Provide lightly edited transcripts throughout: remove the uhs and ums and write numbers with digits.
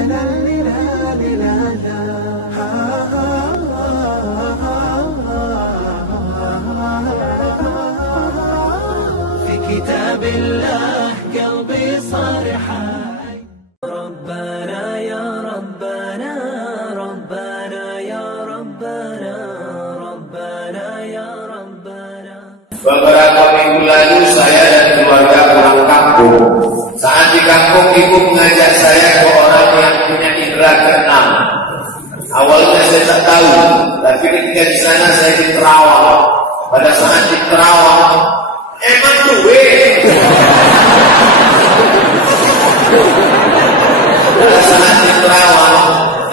في كتاب الله قلبي صار حي. ربنا يا ربنا ربنا يا ربنا ربنا يا ربنا. Beberapa minggu lalu saya dan keluarga pulang kampung. Saat di kampung, ibu mengajak saya ke orang yang punya indera keenam. Awalnya saya tak tahu, tapi ketika di sana saya diterawang. Pada saat diterawang, emang duit. Pada saat diterawang,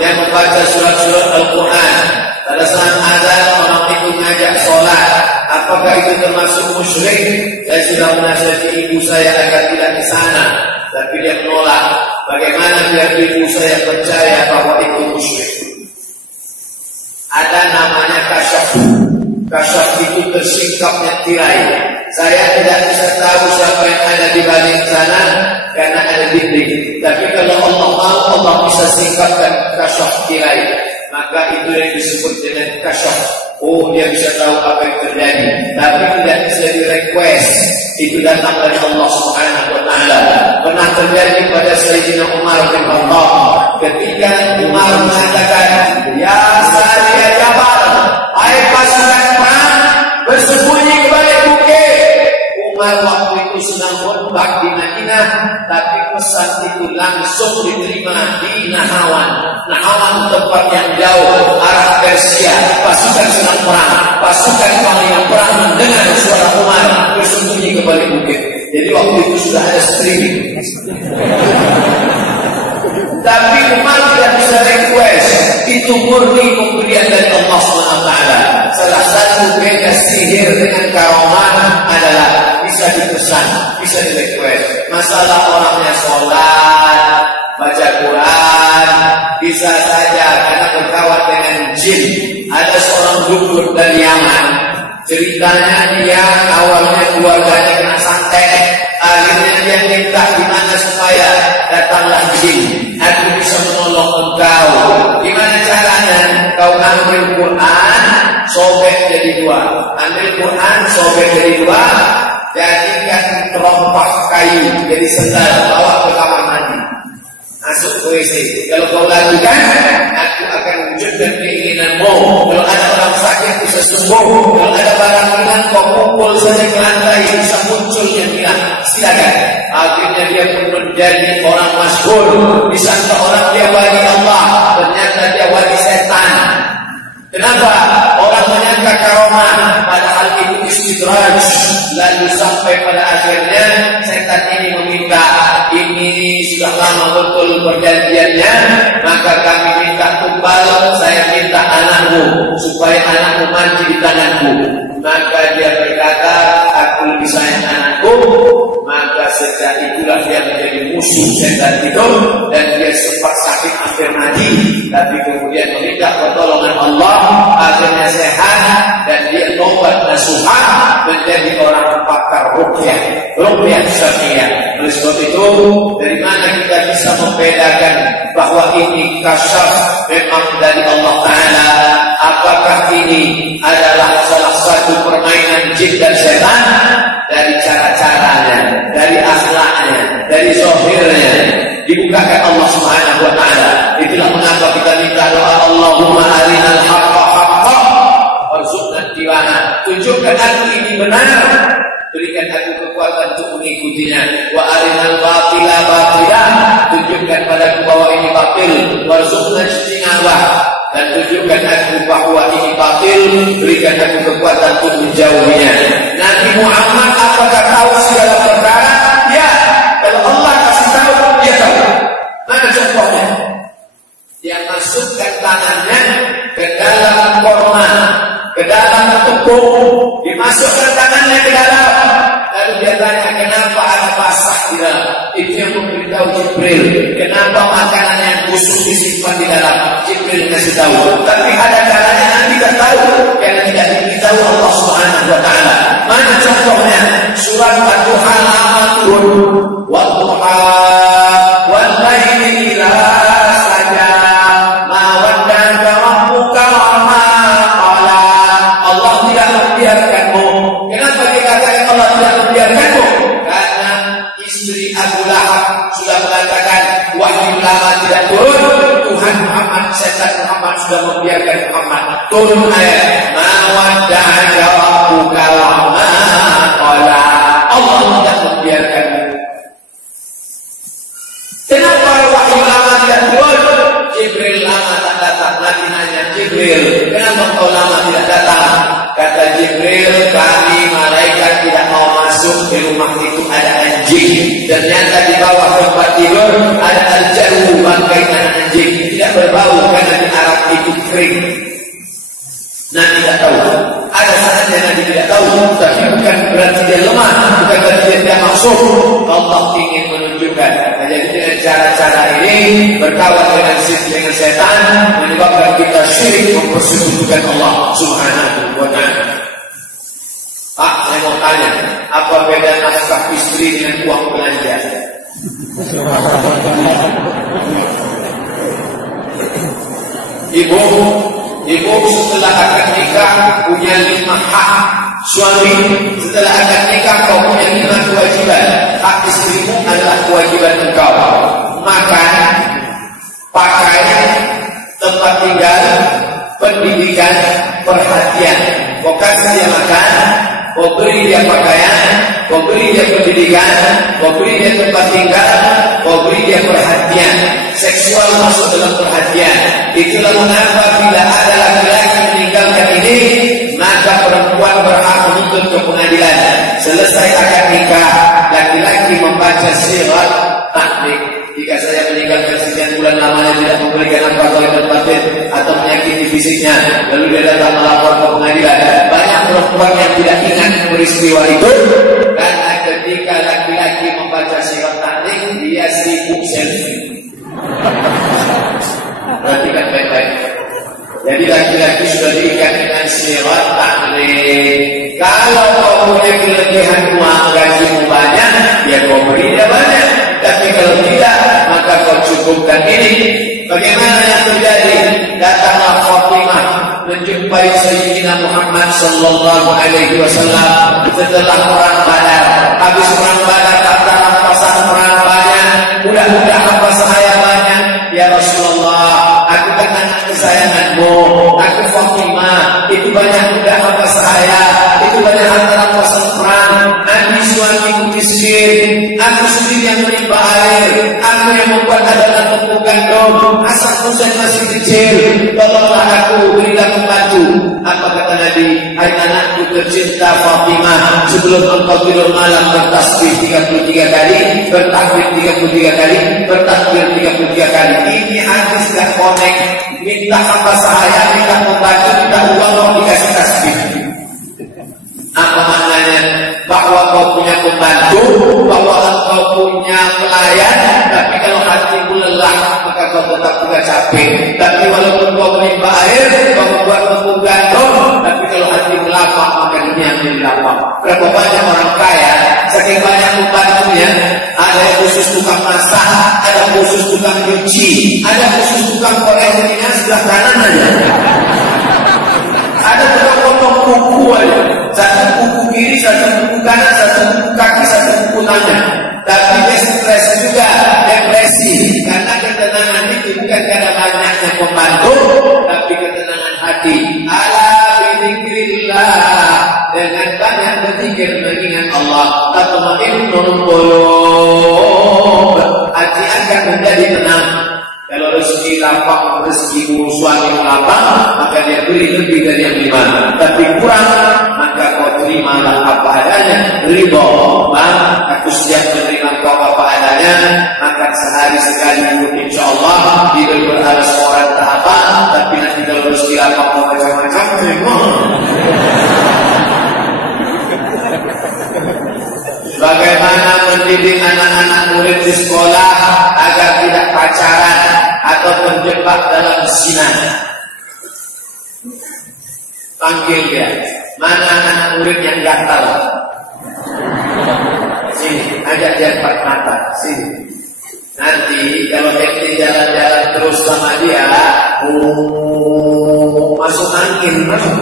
yang membaca surat-surat Al-Quran. Pada saat azan, orang itu mengajak sholat. Apakah itu termasuk musyrik? Saya sudah menasihati ibu saya agar tidak ke sana, tapi dia menolak. Bagaimana biar ibu saya percaya bahwa itu musyrik? Ada namanya kasyaf. Kasyaf itu tersingkapnya tirai. Saya tidak bisa tahu siapa yang ada di balik sana karena ada dinding. Tapi kalau Allah mau, Allah bisa singkapkan kasyaf tirai. Maka itu yang disebut dengan kasyaf. Oh, dia bisa tahu apa yang terjadi, tapi tidak bisa di-request. Itu datang dari Allah Subhanahu wa Ta'ala. Pernah terjadi pada Sayyidina Umar bin Khattab ketika Umar mengatakan, "Ya Sariya Jabal, hai pasukan perang, bersembunyi ke balik bukit." Umar waktu itu sedang khutbah di Madinah, tapi pesan itu langsung diterima di Nahawan. Nahawan tempat yang jauh, arah Persia. Pasukan sedang perang, pasukan yang perang mendengar suara Umar bersembunyi ke balik bukit. Jadi waktu itu sudah ada streaming. Tapi Umar tidak bisa request. Itu murni pemberian dari Allah SWT. Salah satu beda sihir dengan karomah adalah bisa dipesan, bisa di-request. Masalah orangnya sholat, baca Quran, bisa saja karena berkawan dengan jin. Ada seorang dukun dari Yaman. Ceritanya dia awalnya keluarganya kena santet. Akhirnya dia minta gimana supaya datanglah jin. Aku bisa menolong engkau. Gimana caranya? Kau ambil Quran, sobek jadi dua. Ambil Quran, sobek jadi dua. Jadikan terompak kayu jadi sendal, bawa ke kamar mandi. Masuk ke WC. Kalau kau lakukan, aku akan wujudkan keinginanmu. Kalau ada orang sakit bisa sembuh. Kalau ada barang hilang, kau pukul saja ke lantai, bisa muncul yang hilang. Silakan. Akhirnya dia pun menjadi orang masyhur. Disangka orang dia wali Allah, ternyata dia wali setan. Kenapa? Orang menyangka karomah, padahal itu istidraj. Lalu sampai pada akhirnya setan ini meminta, ini sudah lama betul perjanjiannya, maka kami minta tumbal, saya minta anakmu supaya anakmu mati di tanganku. Maka dia berkata, aku lebih sayang anakku. Maka sejak itulah dia menjadi musuh setan itu, dan dia sempat sakit hampir mati, tapi kemudian meminta pertolongan Allah, akhirnya sehat, dan dia tobat nasuha menjadi orang pakar ruqyah syar'iyyah. Oleh sebab itu, dari mana kita bisa membedakan bahwa ini kasyaf memang dari Allah Ta'ala? Apakah ini adalah salah satu permainan jin dan setan? Dari cara-caranya, dari akhlaknya, dari zahirnya, dibukakan Allah Subhanahu wa Ta'ala. Itulah mengapa kita minta doa, Allahumma arinal haqqa haqqa warzuqna ittiba'ah. Tunjukkan aku ini benar, berikan aku kekuatan untuk mengikutinya. Wa arinal batila batila, tunjukkan padaku bahwa ini batil, warzuqna ijtinabah, dan tunjukkan aku bahwa ini batil, berikan aku kekuatan untuk menjauhinya. Nabi Muhammad apakah tahu segala perkara? Ya, kalau Allah kasih tahu, dia tahu. Mana contohnya? Dia masukkan tangannya ke dalam korma, ke dalam tepung, dimasukkan tangannya ke dalam, lalu dia tanya kenapa ada basah di dalam. Itu yang memberitahu Jibril. Kenapa makanan yang busuk disimpan di dalam? Jibril kasih tahu. Tapi ada caranya nanti tak tahu, karena tidak diberitahu Allah Subhanahu wa Ta'ala. Mana contohnya? Surat Al-Duha turun. Wal-duha wal-laili idza Abu Lahab sudah mengatakan wahyu lama tidak turun, Tuhan Muhammad, setan Muhammad sudah membiarkan Muhammad turun ayat mawadda'aka rabbuka wa ma qala. Allah tidak membiarkan. Kenapa wahyu lama tidak turun? Jibril lama tak datang. Nabi nanya Jibril, kenapa kau lama tidak datang? Kata Jibril, kami malaikat tidak mau masuk di rumah itu, ada anjing. Ternyata di bawah tempat tidur ada al-jaru, bangkai anjing. Tidak berbau karena di Arab itu kering. Nabi tidak tahu. Ada saatnya Nabi tidak tahu, tapi bukan berarti dia lemah, bukan berarti dia tidak masuk. Allah ingin menunjukkan. Jadi dengan cara-cara ini berkawan dengan setan menyebabkan kita syirik, mempersekutukan Allah Subhanahu wa ta'ala. Pak, saya mau tanya, apa beda nafkah istri dengan uang belanja? Ibu setelah akad nikah punya 5 hak. Suami setelah akad nikah kau punya 5 kewajiban. Hak istrimu adalah kewajiban engkau. Makan, pakaian, tempat tinggal, pendidikan, perhatian. Kau kasih dia makan, kau beri dia pakaian, kau beri dia pendidikan, kau beri dia tempat tinggal, kau beri dia perhatian. Seksual masuk dalam perhatian. Itulah mengapa bila ada laki-laki meninggalkan ini, maka perempuan berhak menuntut ke pengadilan. Selesai akad nikah, laki-laki membaca sirat tahnik. Jika saya meninggalkan sekian bulan lamanya tidak memberikan apa zahir batin atau menyakiti fisiknya, lalu dia datang melapor ke pengadilan. Banyak perempuan yang tidak ingat peristiwa itu, karena ketika laki-laki membaca sirat tahnik, dia sibuk selfie. Perhatikan baik-baik. Jadi laki-laki sudah diikat dengan sirat tahnik. Kalau kau punya kelebihan uang, gajimu banyak, ya kau beri dia banyak. Tapi kalau tidak, maka kau cukupkan ini. Bagaimana yang terjadi? Datanglah Fatimah menjumpai Sayyidina Muhammad sallallahu alaihi wasallam setelah perang Badar. Habis perang Badar datang rampasan perang banyak. Mudah-mudahan apa saya banyak. Ya Rasulullah, aku kan anak kesayanganmu, aku Fatimah, itu banyak mudah apa saya, itu banyak harta rampasan perang. Nabi suamiku miskin, aku sendiri yang menimba air, aku yang membuat adalah tepung gandum, asalku saya masih kecil, tolonglah aku, berilah membantu. Apa kata Nabi? Hai anakku tercinta Fatimah, sebelum engkau tidur malam bertasbih 33 kali, bertakbir 33 kali, bertakbir 33 kali. Ini hadis gak connect. Minta apa saya, minta membantu, minta uang, mau dikasih tasbih. Apa maknanya? Bahwa kau punya pembantu, bahwa kau punya pelayan, tapi kalau hatimu lelah, maka kau tetap juga capek. Tapi walaupun kau menimba air, kau membuat tepung gandum, tapi kalau hatimu lapar, maka dunia menjadi lapar. Berapa banyak orang kaya, saking banyak pembantunya, ada yang khusus tukang masak, ada khusus tukang cuci, ada khusus tukang korek minyak sebelah kanan aja. Ada tukang potong kuku aja. Satu kuku kiri, satu kuku kanan, satu kuku kaki, satu kuku tangan. Tapi dia stres juga, depresi. Karena ketenangan itu bukan karena banyaknya pembantu, tapi ketenangan hati. Ala bidzikrillah, dengan banyak berzikir mengingat Allah, tatma'innul qulub, hati akan menjadi tenang. Kalau rezeki lapang, rezeki suami lapang, maka dia beri lebih dari yang 5. Tapi kurang, maka kau terimalah apa adanya. Ridho, bang, aku siap menerima kau apa adanya. Makan sehari sekali pun insya Allah, tidak beralas orang tak apa. Tapi nanti kalau rezeki lapang macam-macam, bagaimana mendidik anak-anak murid di sekolah agar tidak pacaran atau terjebak dalam zina? Panggil dia. Mana anak murid yang gatal? Sini, ajak dia 4 mata. Sini. Nanti kalau ente jalan-jalan terus sama dia, masuk angin, masuk.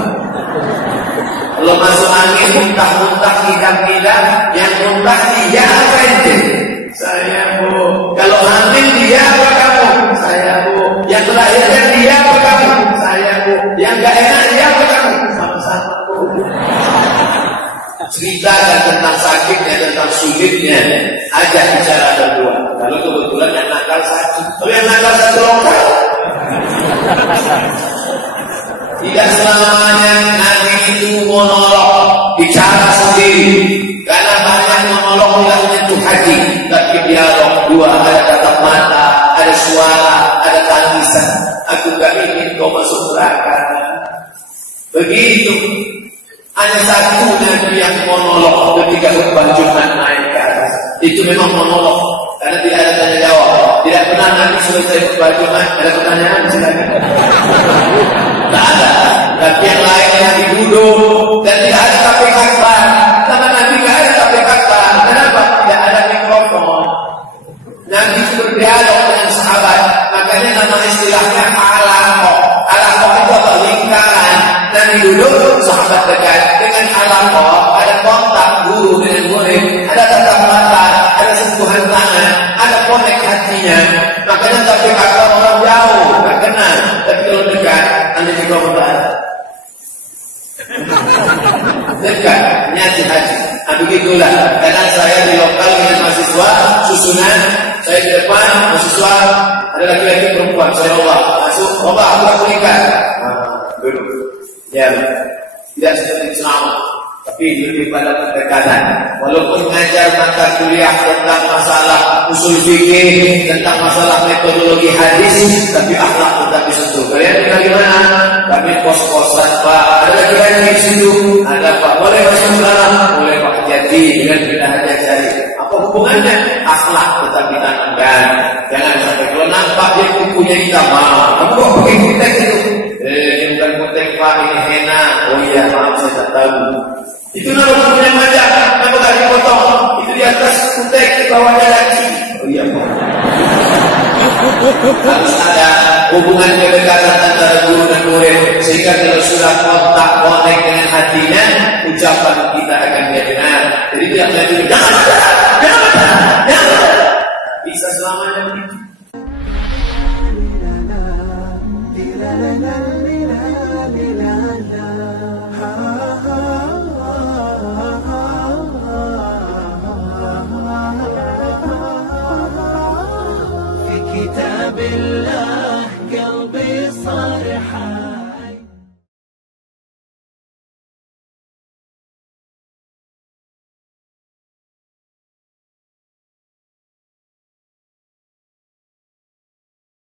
Kalau masuk angin, muntah-muntah, hidang-hidang, yang muntah dia apa ente? Saya Bu. Kalau hamil dia apa kamu? Saya Bu. Yang melahirkan dia apa kamu? Saya Bu. Yang gak enak dia apa kamu? Sama-sama Bu. Cerita tentang sakitnya, tentang sulitnya, ajak bicara berdua. Kalau kebetulan yang nakal satu, kalau yang nakal satu lokal. Tidak selamanya Nabi itu monolog, bicara sendiri. Karena banyak monolog tidak menyentuh hati, tapi dialog dua, ada tatap mata, ada suara, ada tangisan. Aku gak ingin kau masuk neraka. Begitu. Hanya satu Nabi yang monolog ketika khutbah Jumat naik ke atas. Itu memang monolog, karena tidak ada tanya jawab. Tidak pernah Nabi selesai khutbah Jumat ada pertanyaan silakan. Tak ada. Tapi yang lain yang duduk dan tidak ada tablik akbar. Karena Nabi tidak ada tablik akbar. Kenapa? Tidak ada mikrofon. Nabi itu berdialog dengan sahabat. Makanya nama istilahnya alaqah. Alaqah itu apa? Lingkaran. Nabi duduk, sahabat dekat. Dengan alaqah ada kontak guru dengan murid. Ada tatap mata, ada sentuhan tangan, ada konek hatinya. Makanya tablik akbar orang jauh, tak kenal. Tapi kalau dekat, anda juga membahas. Dekat, nyati hati. Nah begitulah. Karena saya di lokal dengan mahasiswa, susunan, saya di depan, mahasiswa, ada laki-laki perempuan, saya Allah, masuk, aku nikah. Duduk. Ya, tidak seperti ceramah, tapi lebih pada pendekatan. Walaupun mengajar mata kuliah tentang masalah usul fikih, tentang masalah metodologi hadis, tapi akhlak tetap disentuh. Kalian tinggal di mana? Kami kos-kosan Pak. Ada lagi di situ. Ada Pak. Boleh masuk dalam? Boleh Pak. Jadi dengan kita hanya cari. Apa hubungannya? Akhlak tetap ditanamkan. Jangan sampai kalau nampak dia kukunya kita mau. Kamu kok pakai kutek itu? Ini bukan kutek Pak, ini henna. Oh iya, maaf saya tak tahu. Itu nama kukunya macam. Kenapa tak dipotong? Itu di atas kutek, di bawahnya lagi. Oh iya Pak. Harus ada hubungan kedekatan antara guru dan murid, sehingga kalau sudah kontak konek dengan hatinya, ucapan kita akan benar. Jadi tidak lagi jangan bisa selamanya begitu. كتاب الله قلبي صار